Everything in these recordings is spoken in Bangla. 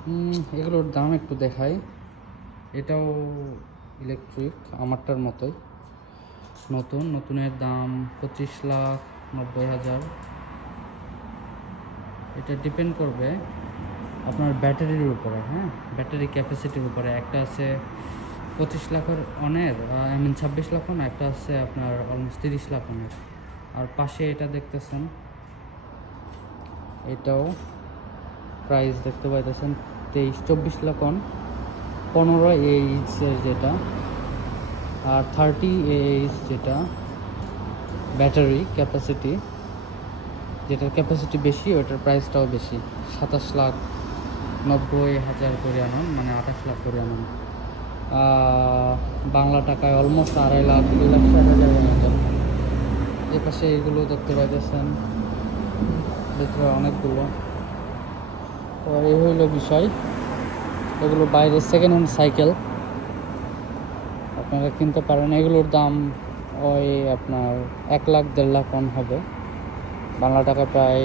এগুলোর দাম একটু দেখাই। এটাও ইলেকট্রিক, আমারটার মতোই। নতুনের দাম 25,90,000। এটা ডিপেন্ড করবে আপনার ব্যাটারির উপরে। হ্যাঁ, ব্যাটারি ক্যাপাসিটির উপরে। একটা আছে 25 লাখের অনের, 26 লাখ অন, একটা আছে আপনার অলমোস্ট 30 লাখ অনের। আর পাশে এটা দেখতেছেন, এটাও প্রাইস দেখতে পাইতেছেন 24 লাখ অন, 15 এইচের যেটা, আর 30 এইচ যেটা ব্যাটারি ক্যাপাসিটি, যেটার ক্যাপাসিটি বেশি ওটার প্রাইসটাও বেশি। 27,90,000 করে আনুন, মানে 28 লাখ করে আনুন। বাংলা টাকায় অলমোস্ট 2.5 লাখ 2,60,000 মতো। এ পাশে এগুলো দেখতে পাইতেছেন, ভিতরে অনেকগুলো। তো এই হইল বিষয়। এগুলো বাইরে সেকেন্ড হ্যান্ড সাইকেল, আপনারা কিনতে পারেন। এগুলোর দাম ওই আপনার 1 লাখ 1.5 লাখ অন হবে, বাংলা টাকা প্রায়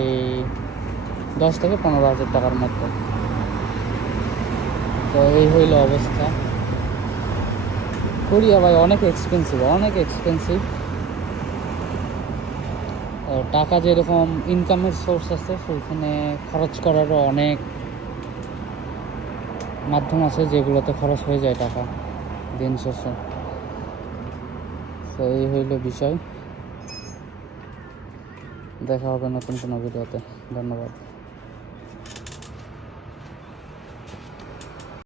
10 থেকে 15,000 টাকার মতো। তো এই হইল অবস্থা। কোরিয়া ভাই অনেক এক্সপেন্সিভ। টাকা যেরকম ইনকামের সোর্স আছে, সেখানে খরচ করারও অনেক মাধ্যম আছে, যেগুলোতে খরচ হয়ে যায় টাকা দিন শেষে। তো এই হইল বিষয়। দেখা হবে নতুন কোনো ভিডিওতে। ধন্যবাদ।